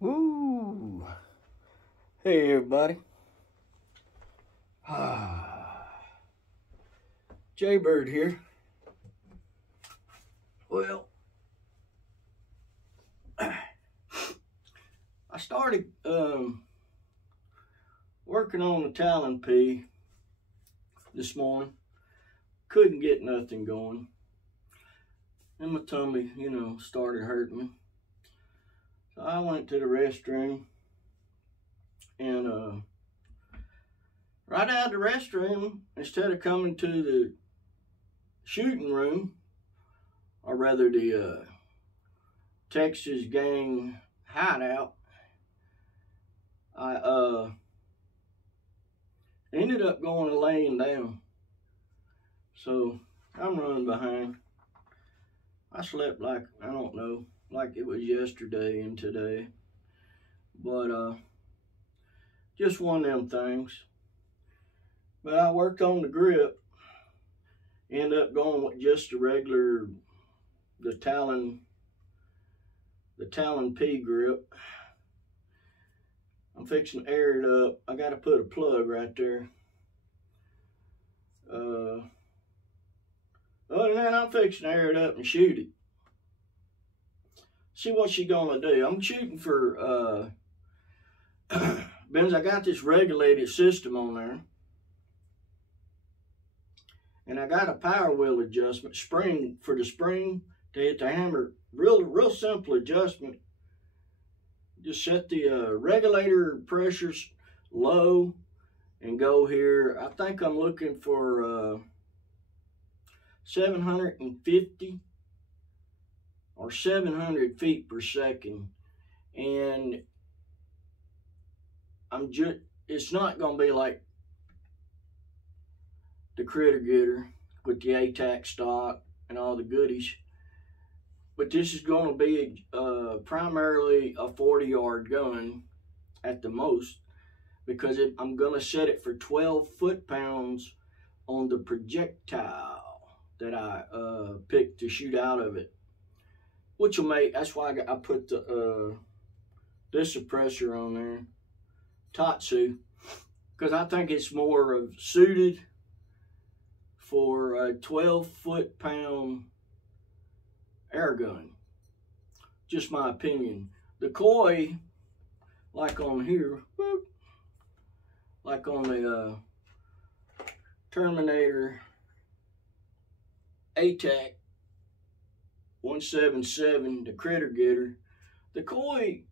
Woo! Hey everybody. Jaybird here. Well, I started working on the Talon P this morning. Couldn't get nothing going. And my tummy, started hurting me. So I went to the restroom and right out of the restroom, instead of coming to the shooting room, or rather the Texas gang hideout, I ended up going and laying down. So I'm running behind. I slept like, I don't know, like it was yesterday and today. But just one of them things. But I worked on the grip. Ended up going with just the regular, the Talon P grip. I'm fixing to air it up. I got to put a plug right there. Other than that, I'm fixing to air it up and shoot it. See what she gonna do. I'm shooting for Benz. I got this regulated system on there, and I got a power wheel adjustment spring for the spring to hit the hammer. Real simple adjustment. Just set the regulator pressures low and go here. I think I'm looking for 750 or 700 feet per second, and it's not gonna be like the Critter Getter with the ATAC stock and all the goodies, but this is gonna be primarily a 40-yard gun at the most, because I'm gonna set it for 12 foot-pounds on the projectile that I picked to shoot out of it, which will make, that's why I put the this suppressor on there, Tatsu, because I think it's more of suited for a 12 foot-pound air gun. Just my opinion. The Koi, like on here, like on the Terminator ATAC 177, the Critter Getter, the Koi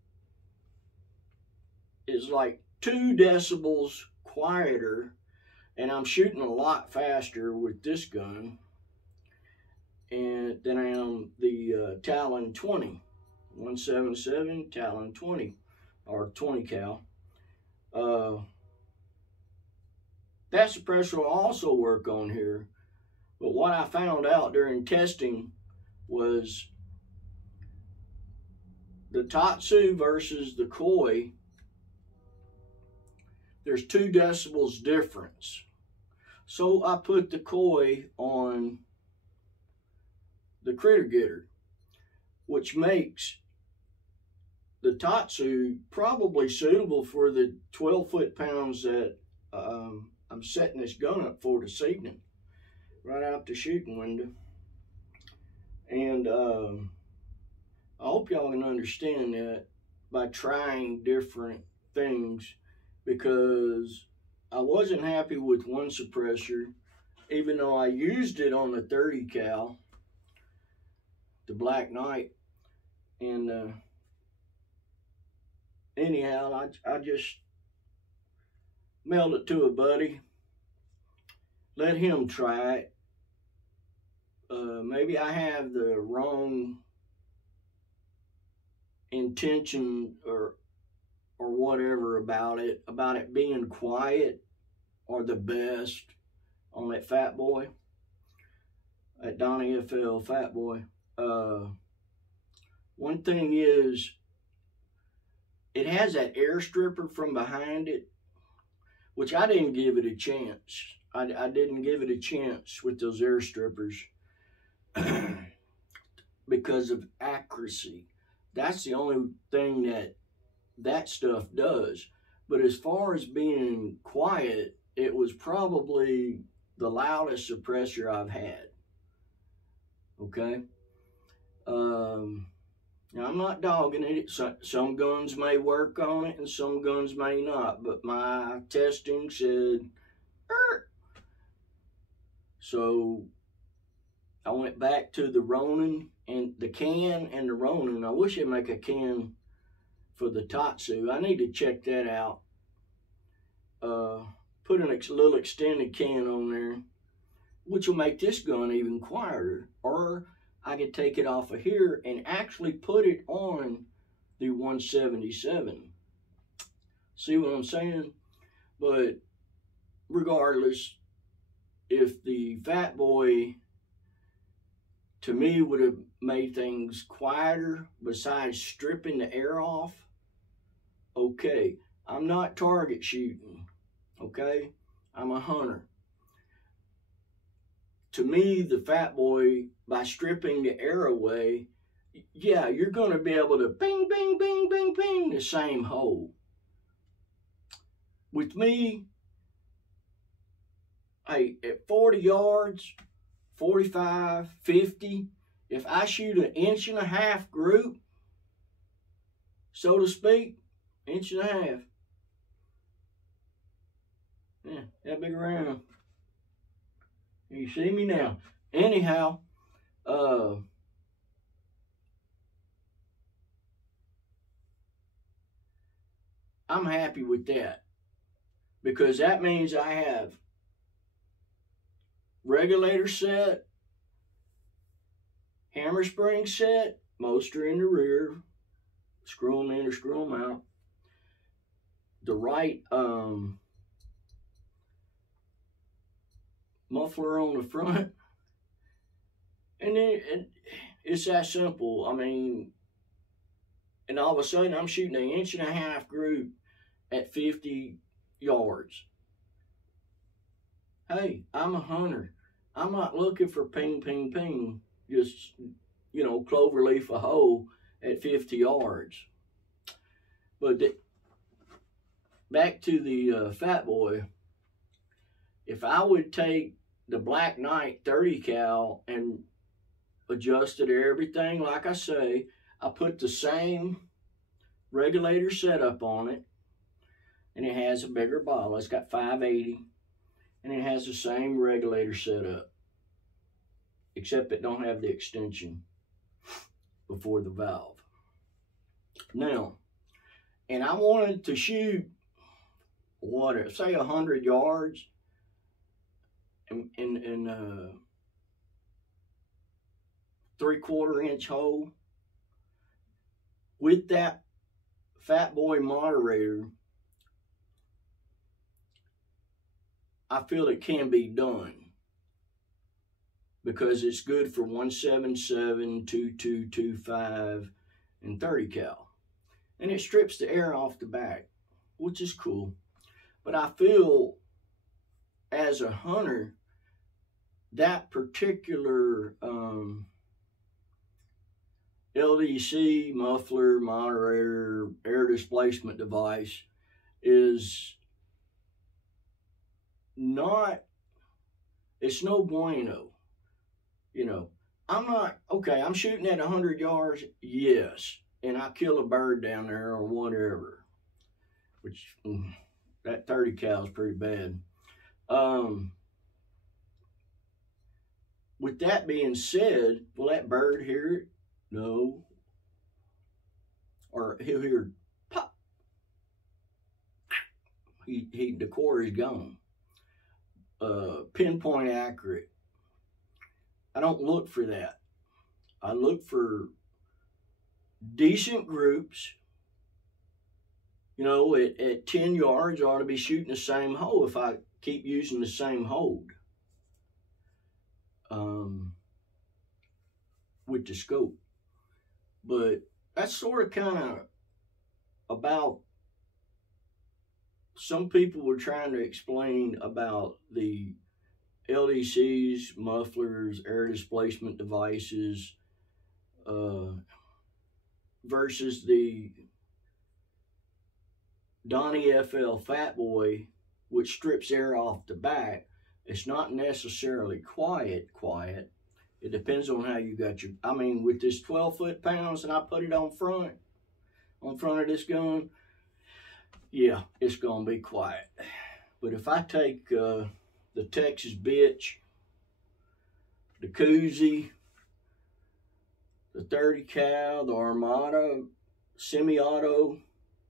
is like 2 decibels quieter, and I'm shooting a lot faster with this gun and than I am the Talon 20, 177 Talon 20 or 20 cal. That suppressor will also work on here, but what I found out during testing was the Tatsu versus the Koi, there's 2 decibels difference. So I put the Koi on the Critter Getter, which makes the Tatsu probably suitable for the 12 foot-pounds that I'm setting this gun up for this evening, right out the shooting window. And I hope y'all can understand that by trying different things, because I wasn't happy with one suppressor, even though I used it on the 30 cal, the Black Knight. And anyhow, I just mailed it to a buddy, let him try it. Maybe I have the wrong intention or whatever about it being quiet or the best on that Fat Boy, that Donnie FL Fat Boy. One thing is, it has that air stripper from behind it, which I didn't give it a chance. I didn't give it a chance with those air strippers because of accuracy. That's the only thing that that stuff does. But as far as being quiet, it was probably the loudest suppressor I've had. Okay? Now, I'm not dogging it. Some guns may work on it and some guns may not, but my testing said, er. So I went back to the Ronin and the can and the Ronin. I wish they'd make a can for the Tatsu. I need to check that out. Put a little extended can on there, which will make this gun even quieter. Or I could take it off of here and actually put it on the 177. See what I'm saying? But regardless, if the Fat Boy, to me, would have made things quieter besides stripping the air off, okay. I'm not target shooting, okay? I'm a hunter. To me, the Fat Boy, by stripping the air away, yeah, you're going to be able to bing, bing, bing, bing, bing the same hole. With me, hey, at 40 yards, 45, 50, if I shoot an 1.5 inch group, so to speak, 1.5 inches, yeah, that big around. You see me now. Anyhow, I'm happy with that, because that means I have regulator set, hammer spring set, most are in the rear, screw them in or screw them out, the right muffler on the front, and then it's that simple. I mean, and all of a sudden I'm shooting an 1.5 inch group at 50 yards. Hey, I'm a hunter. I'm not looking for ping, ping, ping, just, you know, cloverleaf a hole at 50 yards. But back to the Fat Boy, if I would take the Black Knight 30 cal and adjusted everything like I say, I put the same regulator setup on it, and it has a bigger bottle. It's got 580, and it has the same regulator setup, except it don't have the extension before the valve. Now, and I wanted to shoot, what, say 100 yards in a 3/4 inch hole. With that Fat Boy moderator, I feel it can be done, because it's good for 177, 2225, and 30 cal. And it strips the air off the back, which is cool. But I feel, as a hunter, that particular LDC muffler, moderator, air displacement device is not, it's no bueno. You know, I'm not, okay, I'm shooting at 100 yards, yes, and I kill a bird down there or whatever, which, that 30 cal is pretty bad. With that being said, will that bird hear it? No. Or he'll hear pop. The core is gone. Pinpoint accurate. I don't look for that. I look for decent groups. You know, at 10 yards, I ought to be shooting the same hole if I keep using the same hold with the scope. But that's sort of kind of about, some people were trying to explain about the LDCs, mufflers, air displacement devices, versus the Donnie FL Fat Boy, which strips air off the back, it's not necessarily quiet. It depends on how you got your, I mean, with this 12 foot-pounds and I put it on front of this gun, yeah, it's gonna be quiet. But if I take the Texas Bitch, the Koozie, the 30 cal, the Armada, semi-auto,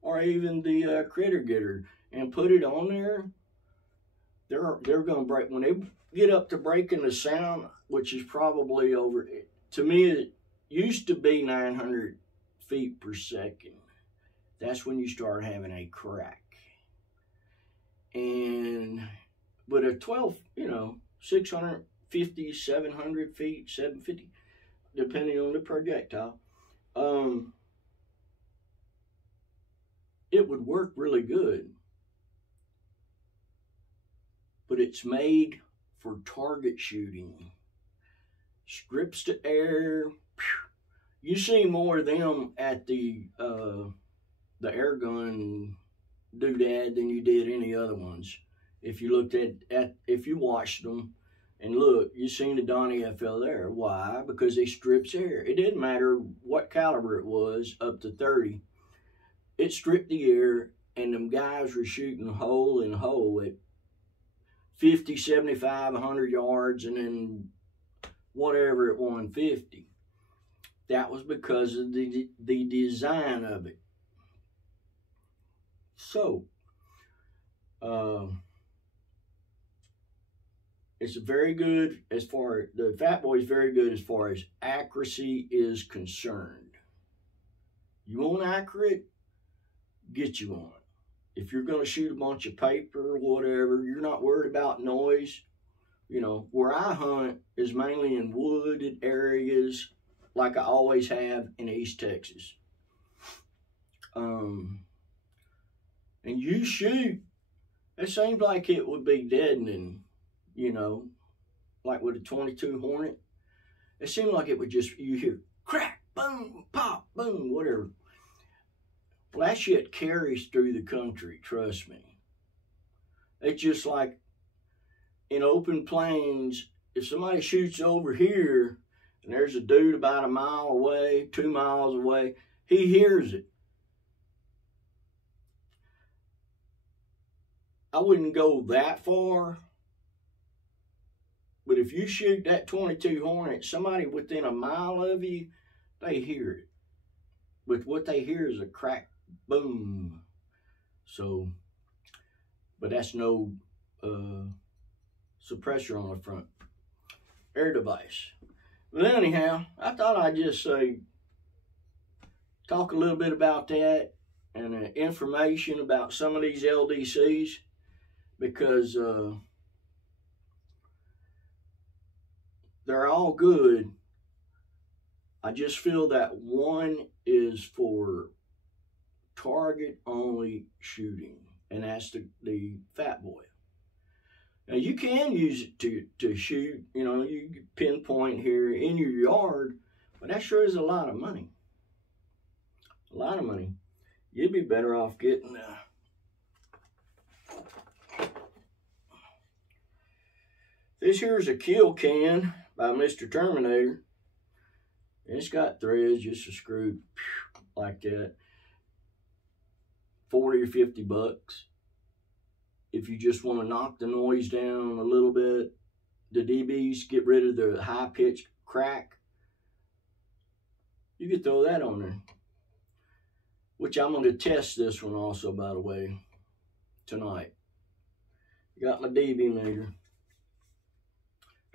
or even the Critter Getter, and put it on there, they're gonna break. When they get up to breaking the sound, which is probably over, to me it used to be 900 feet per second. That's when you start having a crack. But a 12, 650, 700 feet, 750, depending on the projectile, it would work really good. But it's made for target shooting. Strips to air. You see more of them at the air gun doodad than you did any other ones. If you looked if you watched them and look, you seen the Donnie FL there. Why? Because they strips air. It didn't matter what caliber it was, up to 30. It stripped the air, and them guys were shooting hole in hole at 50, 75, 100 yards, and then whatever at 150. That was because of the design of it. So, it's very good as far, the Fat Boy is very good as far as accuracy is concerned. You want accurate, get you one. If you're going to shoot a bunch of paper or whatever, you're not worried about noise. Where I hunt is mainly in wooded areas, like I always have in East Texas. And you shoot, it seems like it would be deadening, like with a 22 Hornet. It seemed like it would just, you hear crack, boom, pop, boom, whatever. Well, that shit carries through the country, trust me. It's just like in open plains, if somebody shoots over here and there's a dude about a mile away, 2 miles away, he hears it. I wouldn't go that far, but if you shoot that 22 Hornet, somebody within a mile of you, they hear it. But what they hear is a crack, boom. So, but that's no suppressor on the front. Air device. But anyhow, I thought I'd just talk a little bit about that and information about some of these LDCs, because they're all good. I just feel that one is for target only shooting, and that's the Fat Boy. Now you can use it to shoot, you pinpoint here in your yard, but that sure is a lot of money. A lot of money. You'd be better off getting this here's a kill can by Mr. Terminator. It's got threads, just a screw like that. 40 or 50 bucks. If you just want to knock the noise down a little bit, the dBs, get rid of the high-pitched crack, you could throw that on there. Which I'm going to test this one also, by the way, tonight. Got my dB meter.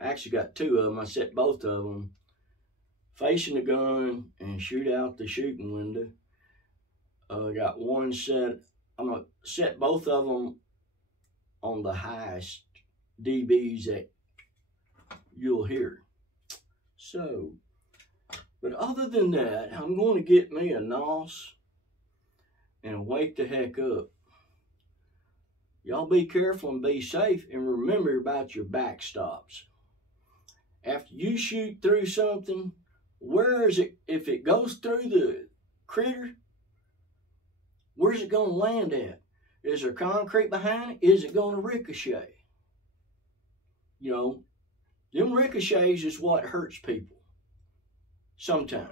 I actually got two of them. I set both of them facing the gun and shoot out the shooting window. Got one set. I'm going to set both of them on the highest dBs that you'll hear. So, but other than that, I'm going to get me a NOS and wake the heck up. Y'all be careful and be safe, and remember about your backstops. After you shoot through something, where is it, if it goes through the critter, where's it going to land at? Is there concrete behind it? Is it going to ricochet? You know, them ricochets is what hurts people sometimes.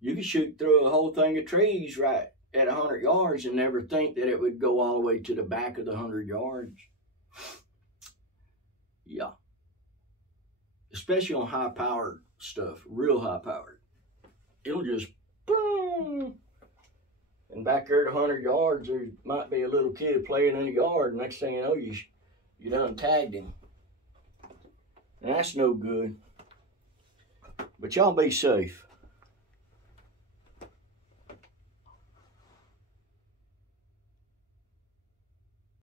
You could shoot through a whole thing of trees right at 100 yards and never think that it would go all the way to the back of the 100 yards. Yeah. Especially on high-powered stuff, real high-powered. It'll just boom. And back there at 100 yards, there might be a little kid playing in the yard. Next thing you know, you done tagged him. And that's no good. But y'all be safe.